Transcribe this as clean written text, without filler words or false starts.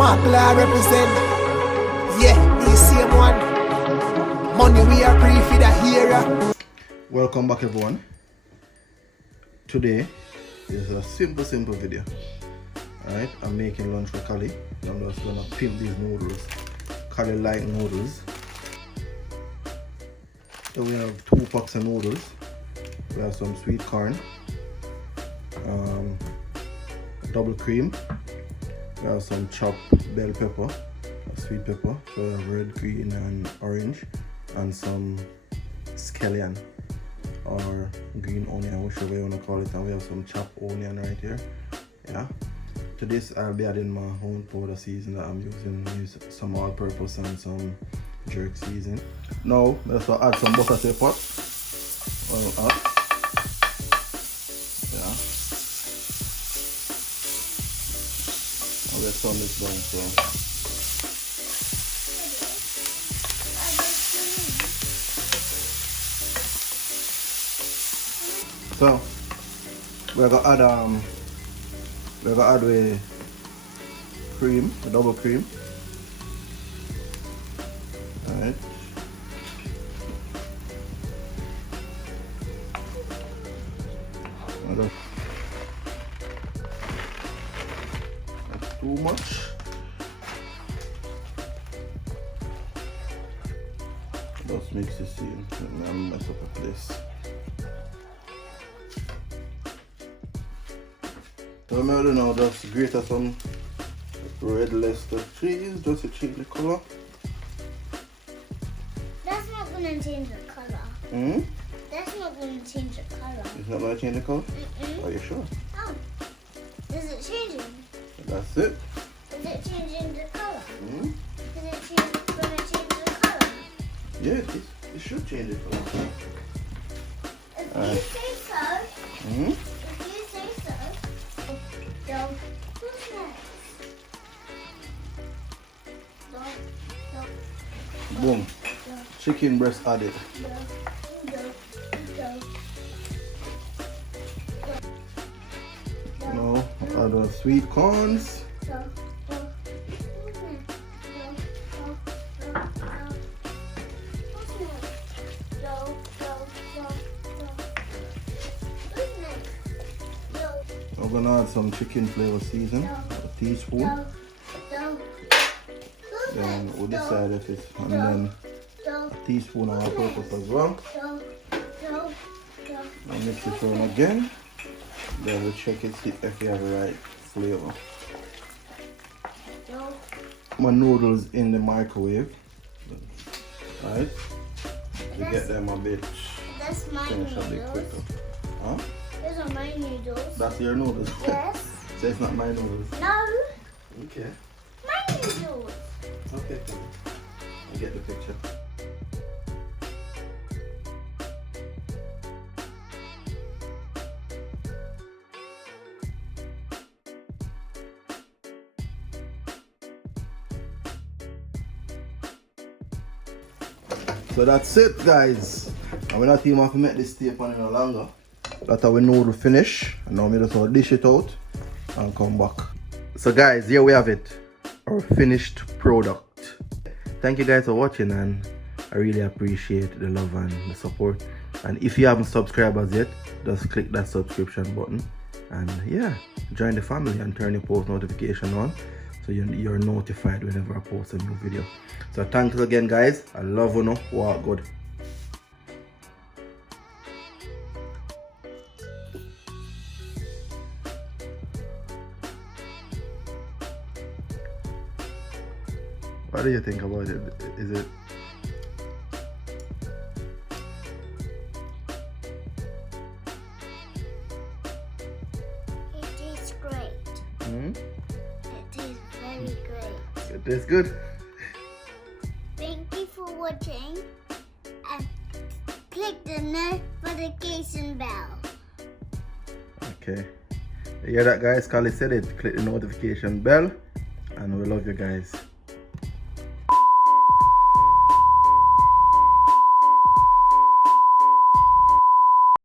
Markla represent. Yeah, the same one. Money we are free for the hero. Welcome back everyone. Today is a simple video. Alright, I'm making lunch for Kali. I'm just gonna pimp these noodles. Kali like noodles. So we have 2 packs of noodles. We have some sweet corn, double cream. We have some chopped bell pepper, sweet pepper. So we have red, green, and orange, and some scallion or green onion, whichever you wanna call it. And we have some chopped onion right here. Yeah. To this, I'll be adding my own powder season that I'm using. Use some all-purpose and some jerk season. Now, let's add some butter to the pot. Well, up. Yeah. I'll let turn this down so. So, we're gonna add a cream, a double cream. Alright. Not too much. Just mix this in. Let me mess up the place. So I'm going to now just grate some red Leicester cheese, just to change the color. That's not going to change the color. Hmm? That's not going to change the color. It's not going to change the color? Are you sure? Oh. Is it changing? That's it. Is it changing the color? Hmm? Is it going to change the color? Yeah, it should change the color. If you say so. Hmm? If you say so. Don't. Who's next? Don't. Boom. Chicken breast added. Now add the sweet corns. I'm gonna add some chicken flavor season, a teaspoon. Then we'll decide if it's, and then a teaspoon of all-purpose as well. I'll mix it on again. Then we'll check it, see if you have the right flavor. My noodles in the microwave. Alright. To get them a bit That's my finished a bit noodles. quicker. Huh? Those are my noodles. That's your noodles? Yes. So it's not my noodles? No. Okay. My noodles. Okay, cool. I get the picture. So that's it, guys. And we're not even have to make this tape on any longer. That's how we noodle finish. And now we just want to dish it out and come back. So guys, here we have it. Our finished product. Thank you guys for watching, and I really appreciate the love and the support. And if you haven't subscribed as yet, just click that subscription button. And yeah, join the family and turn your post notification on, so you're notified whenever I post a new video. So thanks again, guys. I love you. Walk good. What do you think about it? Is it? It tastes great. Hmm? It tastes very great. It tastes good. Thank you for watching, and click the notification bell. Okay. You hear that, guys? Kali said it. Click the notification bell, and we love you guys.